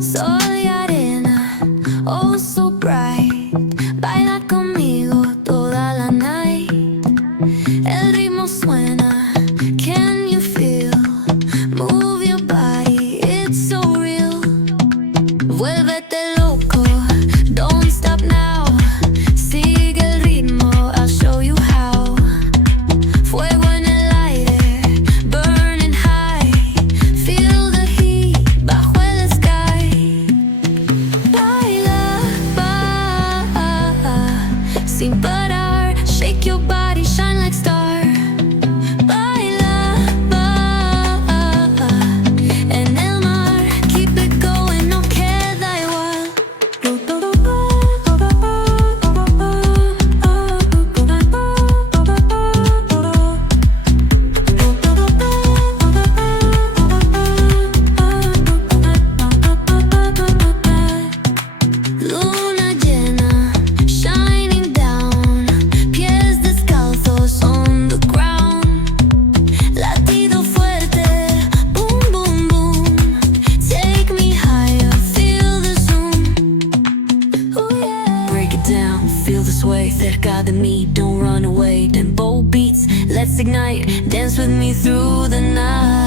Soy arena, oh so bright. Baila conmigo toda la night. El ritmo suena, can you feel? Move your body, it's so real. Vuélvete loco, don't stop now. Sigue el ritmo, I'll show you how. Fuego en el aire, burning high. Feel the heat bajo el sky. Baila, sin parar. Shake your body, shine like star. Baila, en el mar. Keep it going, no queda igual. Luna llena, shining down. Pies descalzos on the ground. Latido fuerte, boom, boom, boom. Take me higher, feel the zoom. Ooh, yeah. Break it down, feel the sway. Cerca de mí, don't run away. Tempo beats, let's ignite. Dance with me through the night.